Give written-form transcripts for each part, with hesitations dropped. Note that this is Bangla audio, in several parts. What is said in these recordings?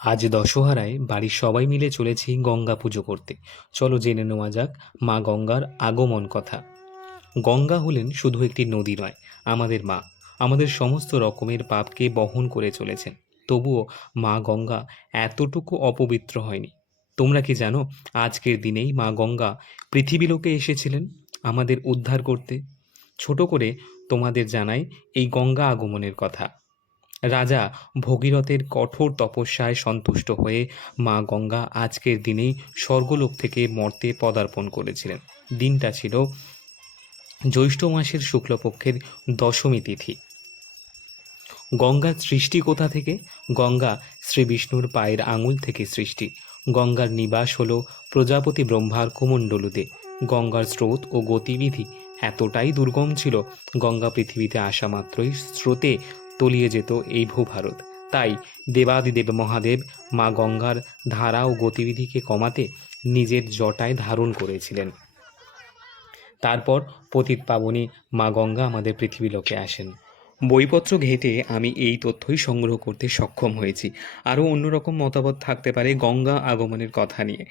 আজ দশহরায় বাড়ির সবাই মিলে চলেছি গঙ্গা পুজো করতে। চলো জেনে নেওয়া যাক মা গঙ্গার আগমন কথা। গঙ্গা হলেন শুধু একটি নদী নয়, আমাদের মা। আমাদের সমস্ত রকমের পাপকে বহন করে চলেছেন। তবুও মা গঙ্গা এতটুকু অপবিত্র হয়নি। তোমরা কি জানো, আজকের দিনেই মা গঙ্গা পৃথিবীলোকে এসেছিলেন আমাদের উদ্ধার করতে। ছোট করে তোমাদের জানাই এই গঙ্গা আগমনের কথা। রাজা ভগীরথের কঠোর তপস্যায় সন্তুষ্ট হয়ে মা গঙ্গা আজকের দিনেই স্বর্গলোক থেকে মর্তে পদার্পণ করেছিলেন। দিনটা ছিল জ্যৈষ্ঠ মাসের শুক্লপক্ষের দশমী তিথি। গঙ্গার সৃষ্টি কোথা থেকে? গঙ্গা শ্রী বিষ্ণুর পায়ের আঙুল থেকে সৃষ্টি। গঙ্গার নিবাস হল প্রজাপতি ব্রহ্মার কুমণ্ডলুতে। গঙ্গার স্রোত ও গতিবিধি এতটাই দুর্গম ছিল, গঙ্গা পৃথিবীতে আসা মাত্রই স্রোতে তলিয়ে যেত এই ভূভারত। তাই দেবাদিদেব মহাদেব মা গঙ্গার ধারা ও গতিবিধিকে কমাতে নিজের জটায় ধারণ করেছিলেন। তারপর পতিত পাবনী মা গঙ্গা আমাদের পৃথিবীলোকে আসেন। বইপত্র ঘেঁটে আমি এই তথ্যই সংগ্রহ করতে সক্ষম হয়েছি। আরও অন্যরকম মতামত থাকতে পারে গঙ্গা আগমনের কথা নিয়ে।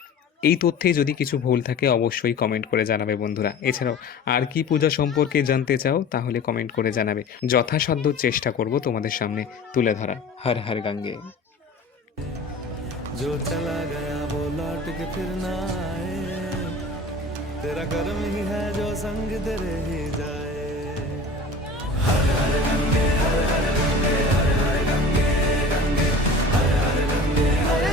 এই তথ্যে যদি কিছু ভুল থাকে অবশ্যই কমেন্ট করে জানাবে বন্ধুরা। এছাড়াও আর কি পূজা সম্পর্কে জানতে চাও তাহলে কমেন্ট করে জানাবে। যথাসাধ্য চেষ্টা করব তোমাদের সামনে তুলে ধরা। হর হর গঙ্গে। जो चला गया वो लौट के फिर ना आए, तेरा कर्म ही है जो संग तेरे ही जाए। हर हर गंगे हर हर गंगे हर हर गंगे गंगे हर हर गंगे हर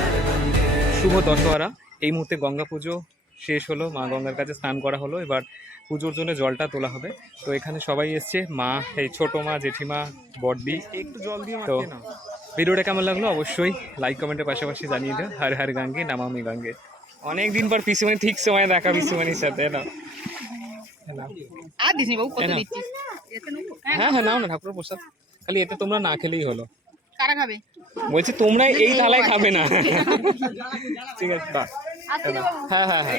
हर गंगे। শুভ দশহরা। এই মুহূর্তে গঙ্গা পুজো শেষ হলো, মা গঙ্গার কাছে স্নান করা হলো। এবার পুজোর জন্য জলটা তোলা হবে। তো এখানে সবাই এসছে, মা, এই ছোটো মা, জেঠিমা, বড়দি। একটু জল দিয়ে তো ভিডিওটা কেমন লাগলো অবশ্যই লাইক কমেন্টের পাশাপাশি জানিয়ে দিও। হর হর গঙ্গে নমামি গঙ্গে। অনেক দিন পর পিসুমণি ঠিক সময় দেখা, পিসুমণির সাথে না। হ্যাঁ হ্যাঁ, নাও না ঠাকুরের প্রসাদ। খালি এতে তোমরা না খেলেই হলো। কারা খাবে? বলছি তোমরা এই থালায় খাবে না। ঠিক আছে, বাহ। হ্যাঁ হ্যাঁ হ্যাঁ,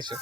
এসো।